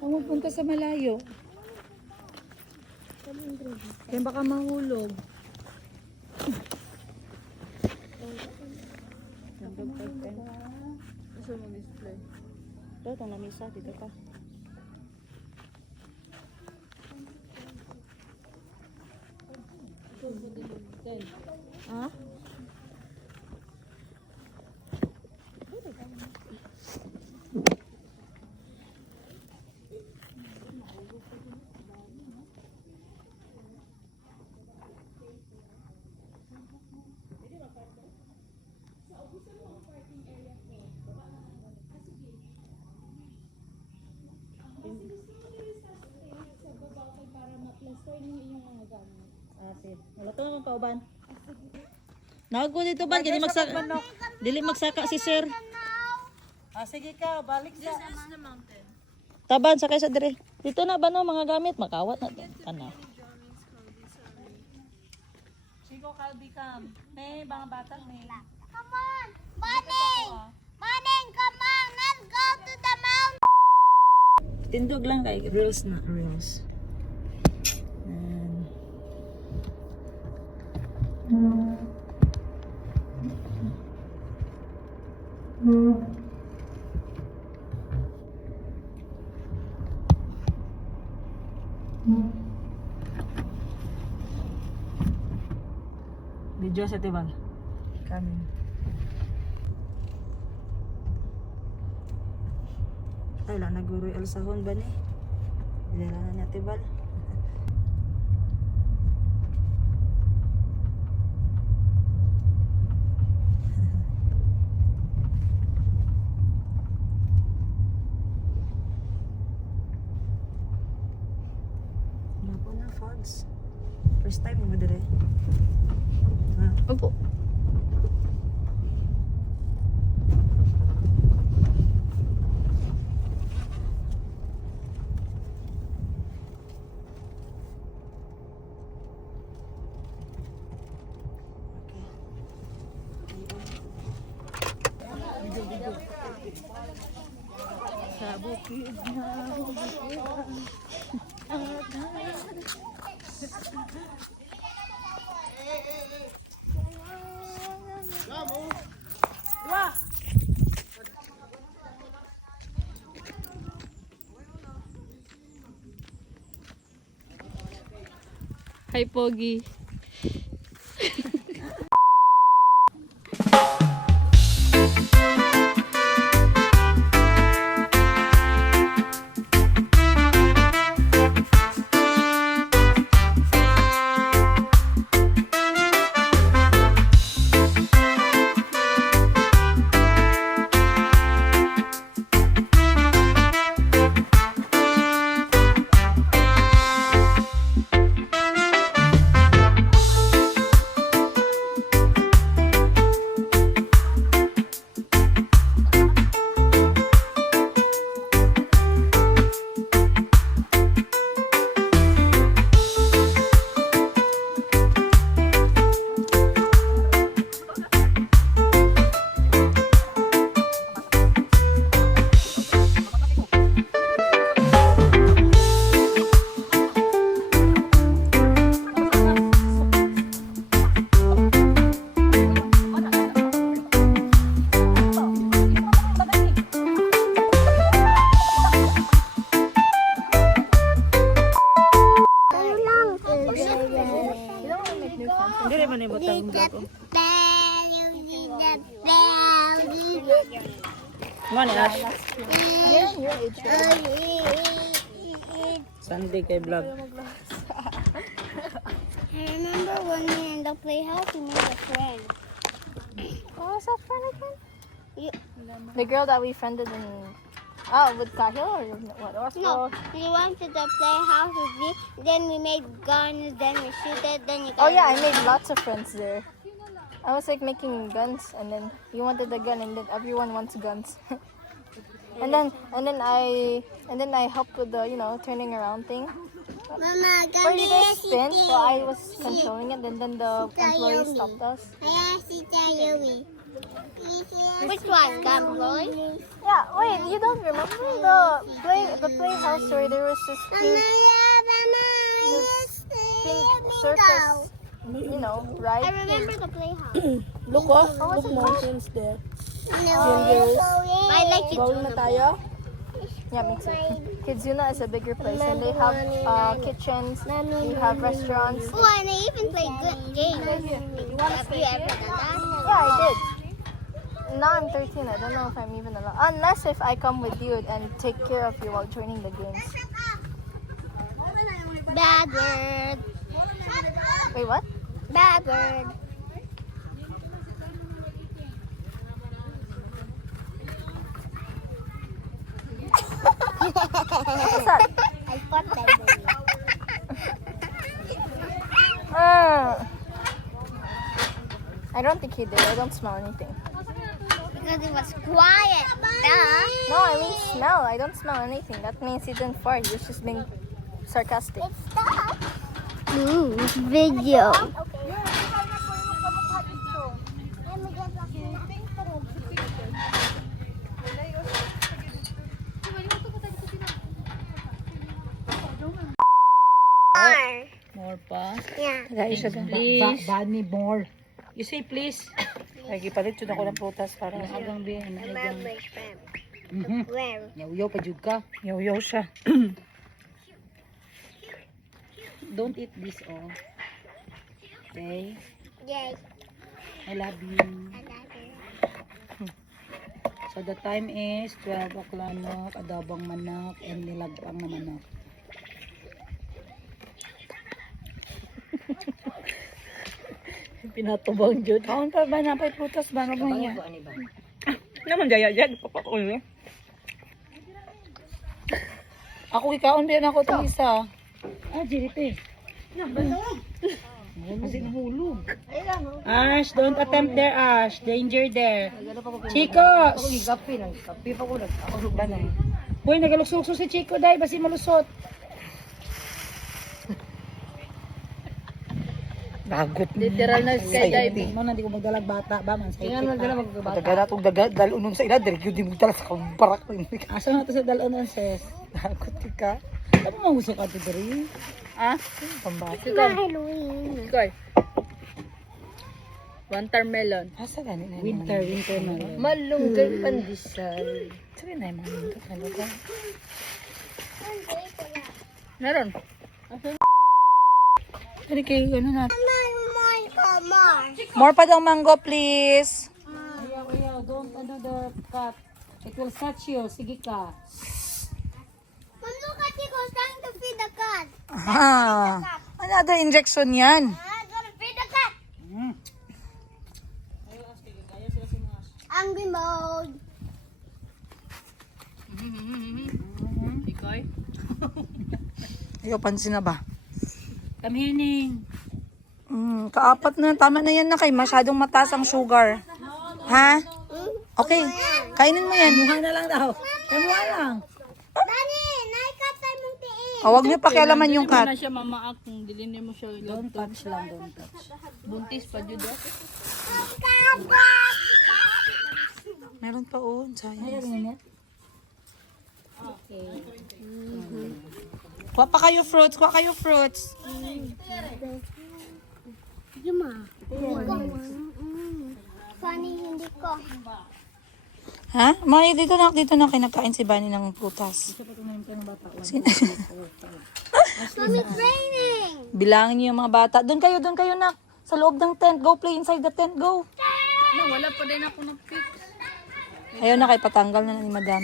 Huwag punta sa malayo. Kaya baka mahulog. Gusto mo display? Ito, itong lamisa. Dito ka. Ha? Wala to naman kauban. Nago dito ba? Dili magsaka si sir. Sige ka, balik sa... Taban sakay sa dire. Dito na ba no mga gamit makawat na to. Ano? Chico, Calby, come. May mga bata, may. Come on! Morning! Morning! Come on! Let's go to the mountain! Tindog lang kay reels na reels. Video sa tibal. Kami. Ay, lang naguro el sahon ba ni? Dila na niya tibal. Wala po na fogs. First time mo dire. Opo. Sa bukid na Hi, Pogi. Dire man ibot ang vlog. Mani Ash. Sunday kay vlog. I remember when we were in the playhouse, we made a friend. What was that friend again? You, The girl that we friended in. Oh, with Sahil or what? no, we went to the playhouse with me. Then we made guns. Then we shoot it. Then you. Oh yeah, I made lots of friends there. I was like making guns, and then you wanted a gun, and then everyone wants guns. and then I helped with the turning around thing. Mama, Where you guys spin? So I was controlling it, and then the employee stopped us. Kaya si Tayowi. Which one, Gamboy? Yeah, wait, you don't remember the playhouse where there was this pink circus, you know, I ride? remember the playhouse. Look, look mountains there. I like it. Bawal na tayo. Yeah, makes sense. Kidzuna is a bigger place, and they have kitchens, you have restaurants. Oh, and they even play good games. Have you ever done that? Yeah, I did. Now I'm 13, I don't know if I'm even allowed. Unless if I come with you and take care of you while joining the games. Bad word. Wait, what? Bad word. What's that? I fought that baby. I don't think he did. I don't smell anything. Because it was quiet. Duh. No, I mean smell. I don't smell anything. That means he didn't fart. He was just being sarcastic. Ooh, video. More pa. Yeah. Guys, please. Bani more. You say please. Lagi palit yun ako ng prutas para agang biyan. My friend. Mhm. Where? Yaw-yaw pa jud ka. Yaw-yaw siya. Don't eat this all. Okay? Yay. I love you. I love you. So the time is 12 o'clock, adobong manok and nilagpang na manok. Pinatubang jud. Kaon pa ba napay prutas ba no niya? Naman jaya-jaya papakulo. Ako ikaon din ako tong isa. Ah, jirite. Hulog. Ash, don't attempt there, Ash. Danger there. Chicos! Uy, nagaluksukso si Chico, dahil basi malusot. Bagot. Literal na skydiving. Mo na, di ko magdalag bata ba, man. Tingnan mo dala magbabata. Tagala itong dalunon sa ila, dirigyo di mo dala sa barak. Asa na to sa dalonan, sis? Takot ka. Ano mo gusto ka to, Dari? Ah? Pambata. Halloween. Ikoy. Watermelon. Asa gani na Winter na. Malunggay pandesal. Sabi na yung mga mundo. Ano ka? Meron. Dari kayo, ano natin? More. More pa daw mango, please. Ayaw, don't the cut. It will catch you. Sige ka. Mom, look at Chico trying to feed the cat. Ah, another injection yan. I'm gonna feed the cat. Angry mode. Ikoy. Ayaw, pansin na ba? Kamhining. Kaapat na. Tama na yan na kay. Masyadong mataas ang sugar. Ha? Okay. Kainin mo yan. Muha na lang daw. Muha lang. Dani, naikatay mong tiin. Huwag niyo pakialaman yung Hindi cat. na siya mamaak kung dilinin mo siya. Don't touch lang. Don't touch. Buntis pa dyan. Meron pa oh. Sayang. Okay. Kuha pa kayo fruits. Kuha kayo fruits. Funny, hindi ko. Ha? Maya, dito na kinakain si Bunny ng prutas. Mom, it's raining. Bilangin niyo yung mga bata. Doon kayo nak. Sa loob ng tent. Go play inside the tent. Go. No, wala pa din ako ng pick. Ayaw na kay patanggal na ni madam.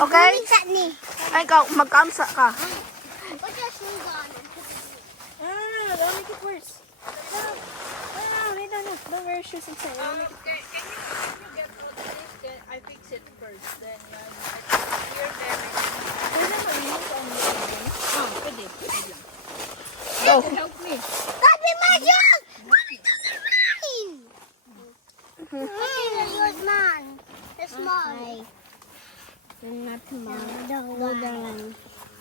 Okay? Look at me. Ay, ikaw, magkamsa ka. Put your shoes on. Don't make it worse. Don't wear shoes inside. I fix it first. Then, here, pwede. Go. Help me. That be my shoes! Mommy, those are mine! Yours man. They're small. They're not small. Those are mine.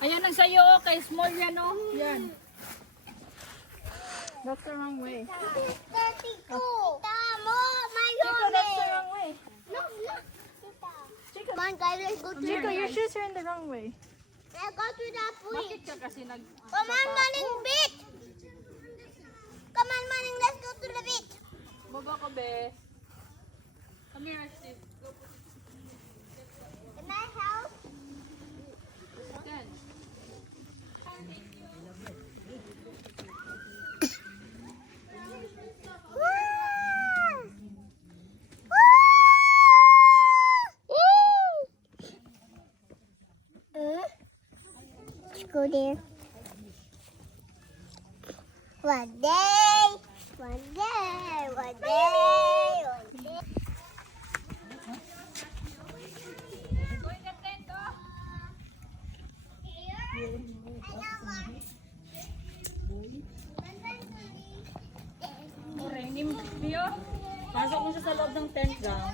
Ayan ang sa'yo, kay small yan, oh. Yan. That's the wrong way. Tita, mo, my Chico, that's the wrong way. No, no. Tita. Come on, guys, let's go to Chico, your shoes are in the wrong way. Let's go to the Bakit beach. ka kasi nag... Come on, Manning, beach. Come on, Manning, let's go to the beach. Baba ka, be. Come here, Steve. In my house. Stand. Let's go there. One day, one day, one day, one day. Nim, Pio, pasok mo siya sa loob ng tent gang.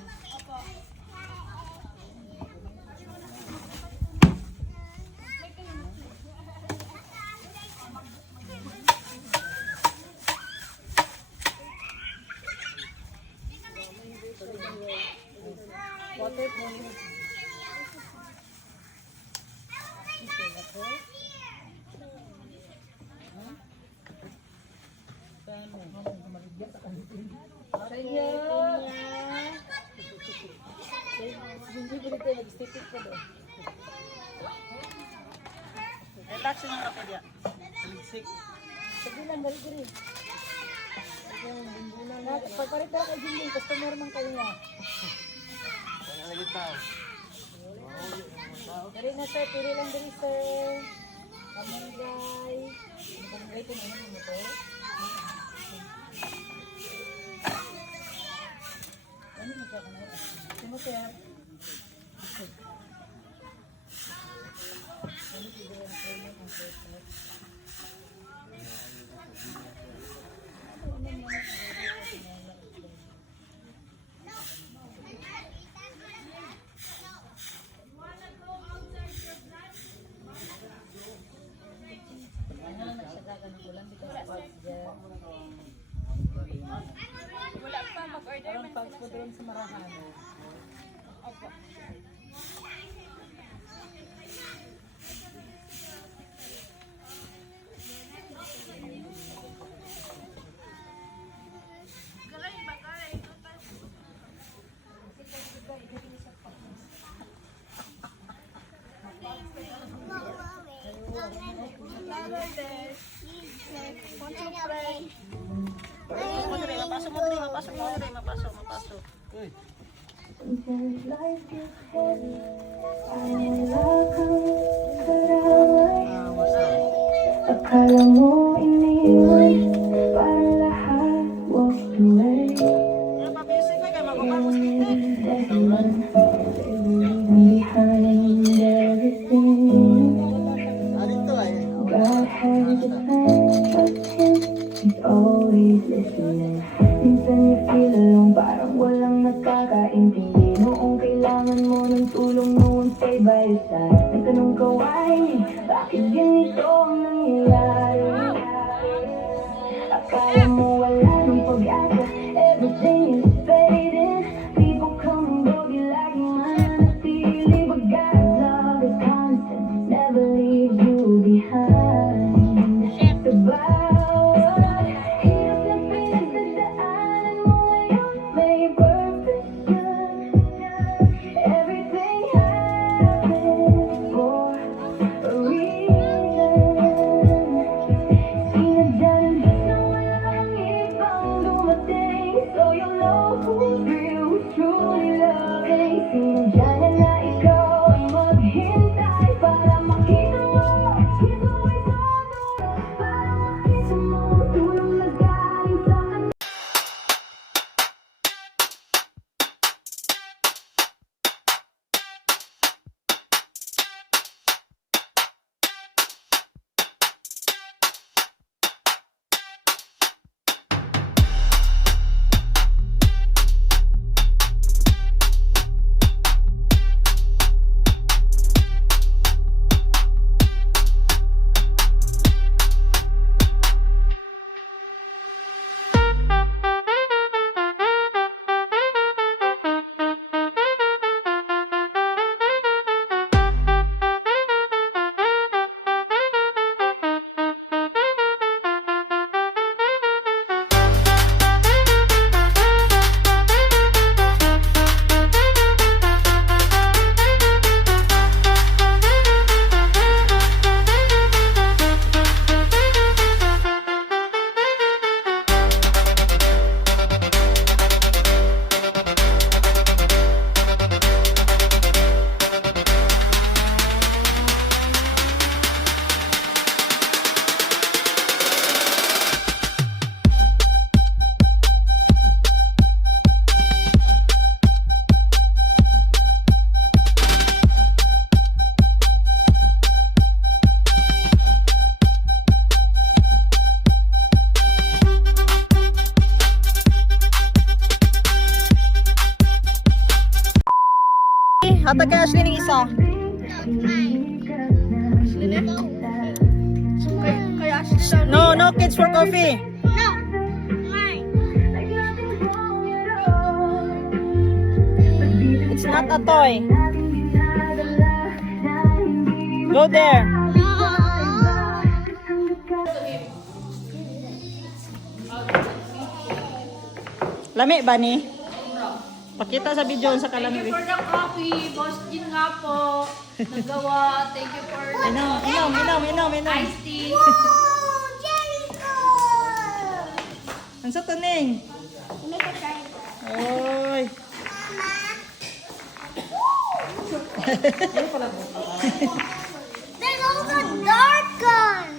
Relax lang ako diya. Sick. Sabilan dali diri. Pagpalit daw kay Jinjin, customer man kayo na. Wala lagi tao. Dari na sir, pili lang diri sir. Kamanggay. Kamanggay ko na naman mo to. Ano mo ka na? Sino sir? Wala pa mag-order. Parang fast food rin sa Marahan. Opo. Akala mo iniwan, parang lahat walked away. Behind everything, God has a plan, trust Him, He's always listening. Minsan you feel alone, parang walang nakakaintindi. Noong kailangan mo ng tulong, no one stayed by your side. Nagtanong ka, why me? Bakit ganito ang nangyayari? Akala mo wala nang pag-asa, everything is fading. People come and go, di laging mananatili. But God's love is constant, never leaves you behind. Sa bawat hirap na pinagdadaanan mo ngayon, may purpose yun. Everything happens for a reason. Hatag kay Ashley ng isa. No, no kids for coffee. It's not a toy. Go there. Lami ba ni? Pakita sa video sa kalami. Thank you for the coffee. Boss Jin nga po. Nagawa. Thank you for the Inom. iced tea. Ang sa tuning. Oy. There's all the dark gun.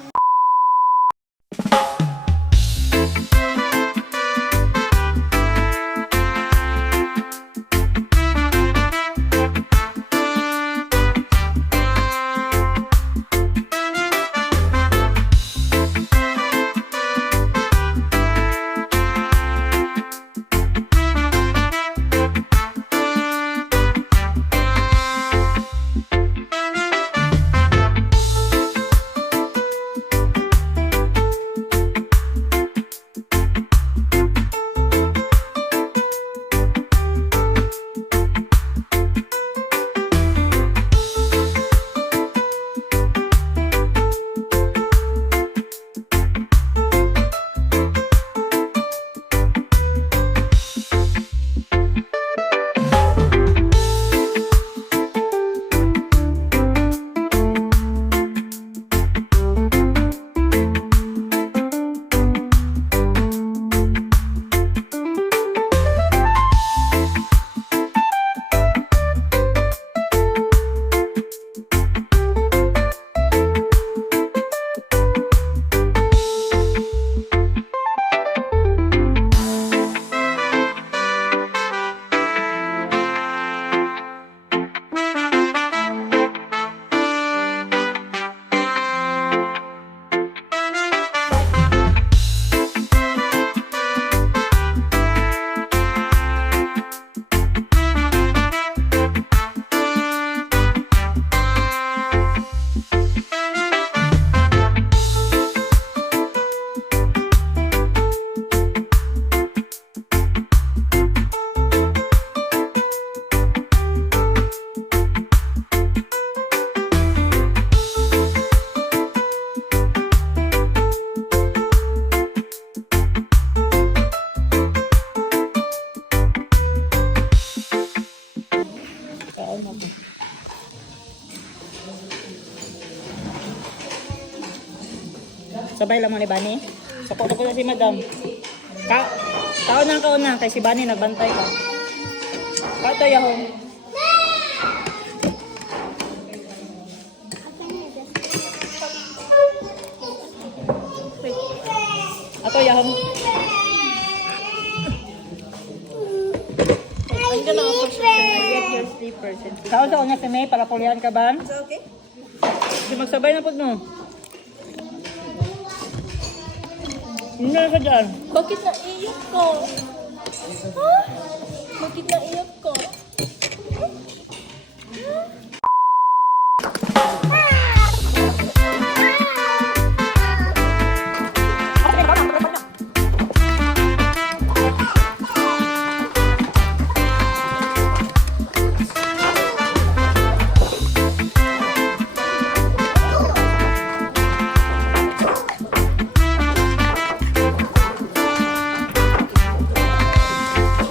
Sabay lang mo ni Bani. Sakot ko na si Madam. Kaunang kay si Bani nagbantay ka. Kato yahon. Ato yahon. I'm gonna offer something. I get your sleepers. Kaon sa una si May para pulihan ka ba? Okay. Di magsabay na po no. Hindi na ka dyan. Bakit naiyak ka? Ha? Bakit naiyak ka?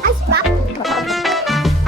I stopped.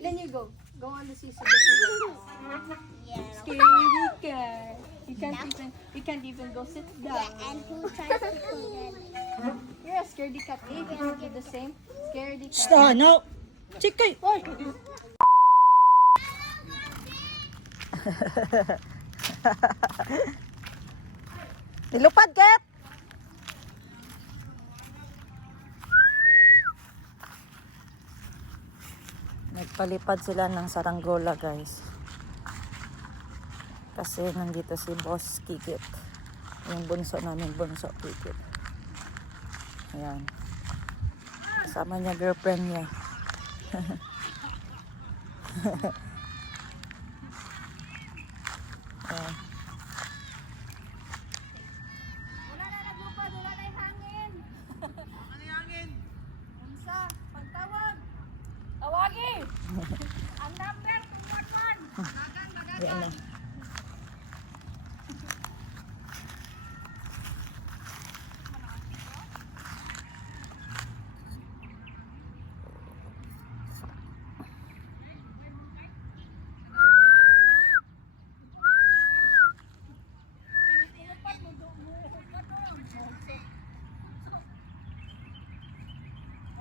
Then you go. Go on the seesaw. Yeah. Scaredy cat. You can't even go sit down. And who tries to put it? You're a scaredy cat. You can do the same. Scaredy cat. Stop, no. Chikay. Oy. Nilupad, Kat. Nagpalipad sila ng saranggola, guys. Kasi nandito si Boss Kikit. Yung bunso namin, bunso Kikit. Ayan. Kasama niya girlfriend niya. Ayan. Wala na naglupad. Wala na yung hangin. Ano yung hangin? Unsa? Pagtawag. Tawagi! Ang number 211. Ayan na.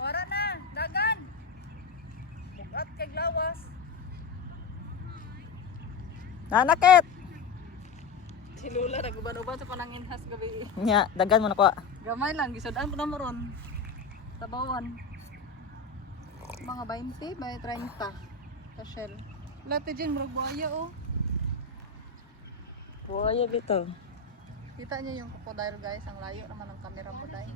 Ora na. Dagan. Bukat kay lawas. Nanakit! Si Lula naguban-uban sa pananginhas gabi. Nya, dagan mo na ko. Gamay lang, gisodaan po na mo ron. Tabawan. Mga 20 by 30. Sa shell. Lati dyan, murag buhaya oh. Buhaya dito. Kita niyo yung crocodile guys, ang layo naman ng camera mo dahil.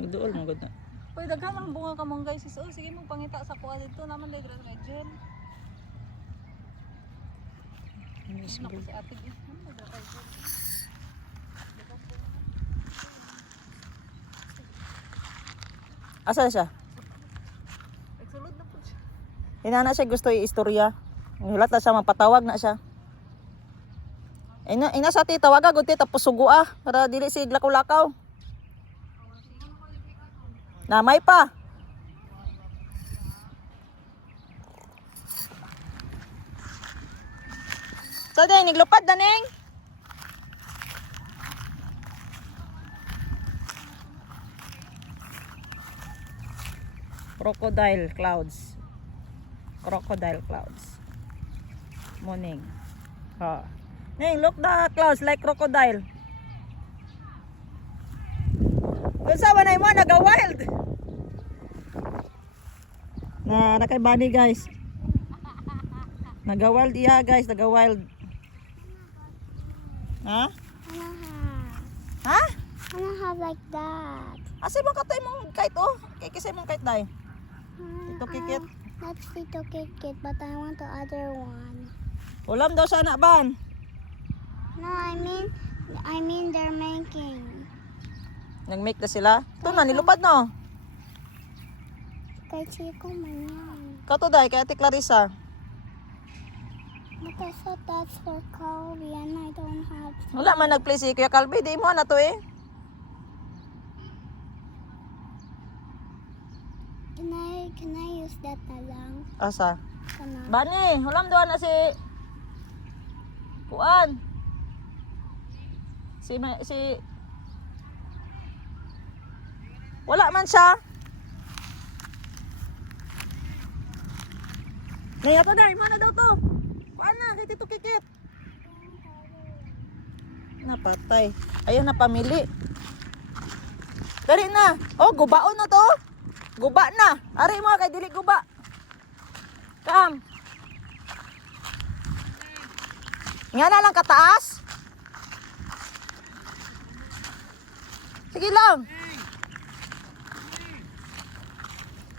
Idool mo gud na. Uy, daghan man bunga ka mong guys. Oh, sige mong pangita sa kuha dito naman dahil red gel. Naku si ate eh. Ano na red gel? Asa siya? Nagsulod na po siya. Inana siya gusto i-istorya. Hulat na siya, mapatawag na siya. Ina sa ti tawaga gud ti tapos sugua para dili si lakaw-lakaw. Namay pa. So din niglupad na ning. Crocodile clouds. Crocodile clouds. Morning. Ha. Ning, look the clouds like crocodile. Kung sa manay mo, naga-wild. Nakay bunny guys. Naga-wild iya guys, naga-wild. Ha? Ha? I wanna have like that. Asa mo katay mong kite oh? Kikisay mong kite day. Ito kikit. That's Tito Kit, but I want the other one. Ulam daw sana ban. No, I mean they're making. Nag-make na sila. Ito na, nilupad no. Kay Chico man yan. Kato day, kay Ate Clarissa. But I thought that's for Calvi and I don't have. Wala man nag-play si Kuya Calvi. Di mo na to eh. Can I use that na lang? Asa? Kana. Bani, ulam daw na si Kuan. Si wala man siya. Ngayon to dai, mana daw to? Kuan na, kay Tito Kikit. Napatay. Ayun na pamili. Dali na. Oh, gubaon na to. Guba na. Ari mo kay dili guba. Kam. Nga na lang kataas. Sige lang.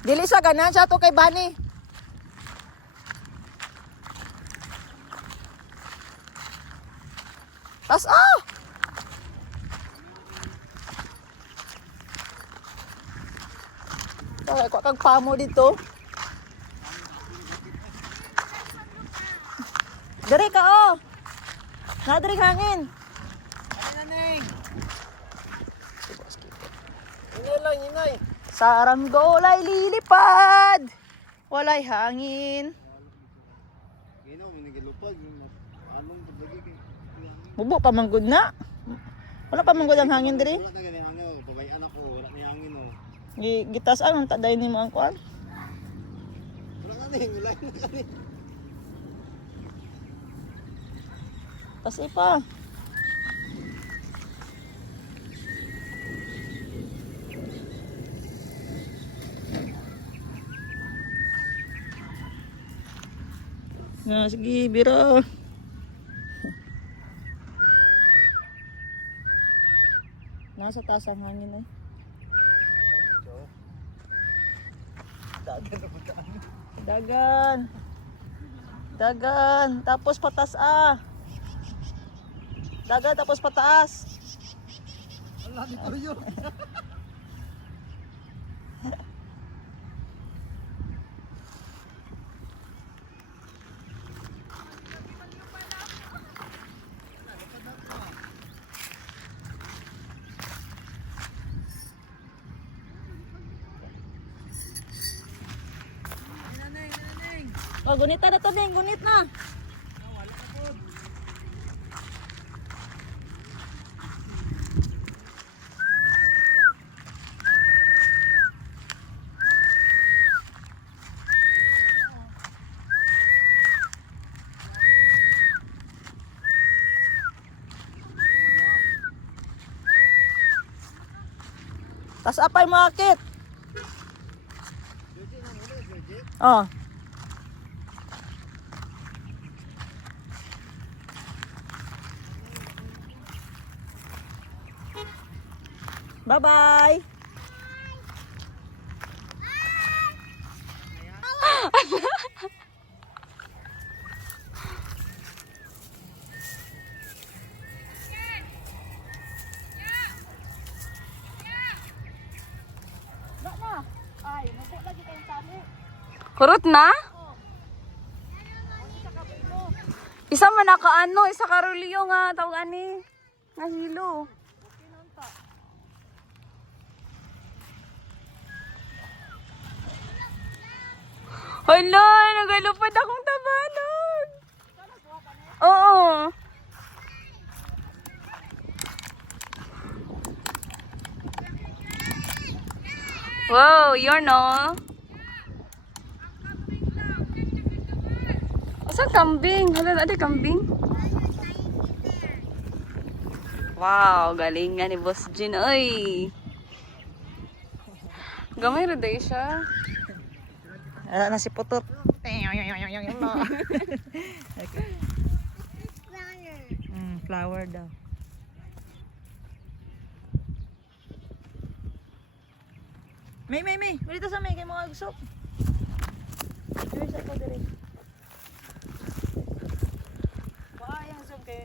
Dili sa ganan siya to kay Bani. Tas ah! Kaya ko kag pamo dito. Dere ka oh. Na dere hangin. Inay lang, inay. Saranggol ay lilipad. Walay hangin. Bubo pa manggod na. Wala pa manggod ang hangin diri. Wala na ganyan hangin, pabayaan ako, wala na hangin oh. Gitas ang taday ni mo ang kuan. Wala na ning, wala na kani. Kasi pa. Na sige, bira. Nasa taas ang hangin eh. Dagan. Dagan. Tapos patas ah. Dagan tapos pataas. Wala dito yun. Oh, gunit na to ding, gunit na. Tas apay makit. Oh. Bye-bye. Kurot na? Isa man nakaano, isa karulyo nga tawag ani. Nga hilo. Hala, nagalupad akong tabanog. Oo. Wow, yun no. Asa kambing? Hala, ada kambing. Wow, galing nga ni Boss Jin. Oy. Gamay rin day siya. Wala na si Putot. Flower daw. May. Dito sa may kay mga usok. Dito sa ko dire. Wah, yang usok kay.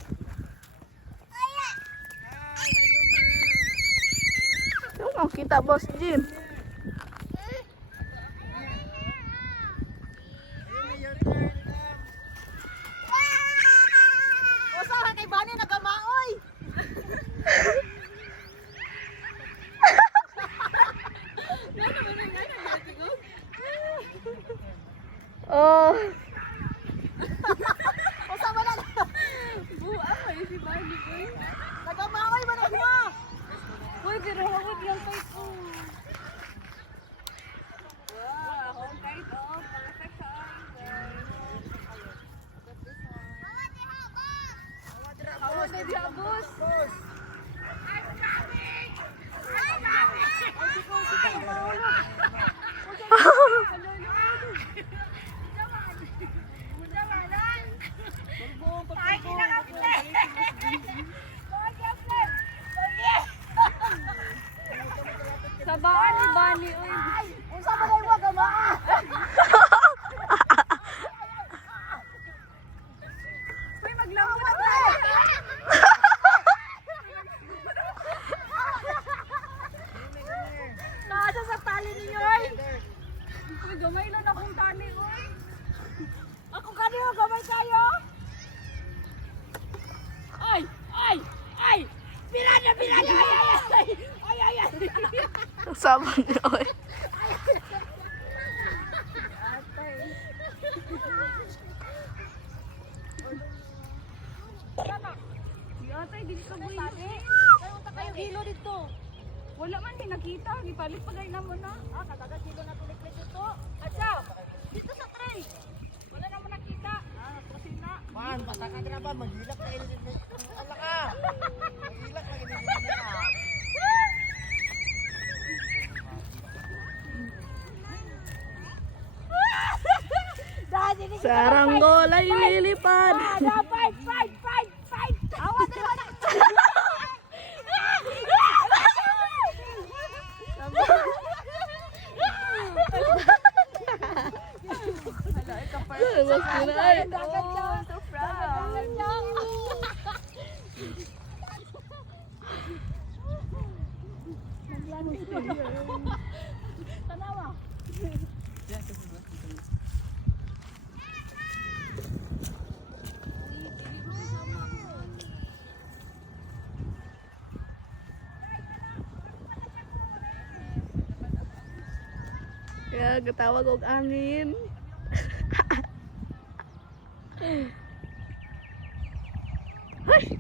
Ano kita Boss Jin? Usaha kay Bani nagamaoy. Oh. Usa man na. Buang ay si Bani boy. Nagamaoy man niya. Uy, pero hawag yung kay ko. Wow, home kay to. Perfect size. Hawag na diya, boss. Sabaan ni Bani, uy. Unsa man ay wag gamaa. Uy, maglambo na tayo. Nasa sa tali ninyo ay. Uy, gamay lang akong tali, uy. Ako kanino gamay kayo? Ay! Ay! Ay! Sabang oy. Yatay, dili ka buhay. Kayo hilo dito. Wala man din nakita. Gipalit pa gay na mo na. Ah, nagagasilo na tulik-lik dito. Atsa, dito sa tray. Wala naman nakita. Ah, kusina. Man, basta ka na ba? Maghilak na init. Ala ka! Maghilak na init na. Saranggola lilipad. Fight! Awa dalawa na. Ya, ketawa kok angin. Hush.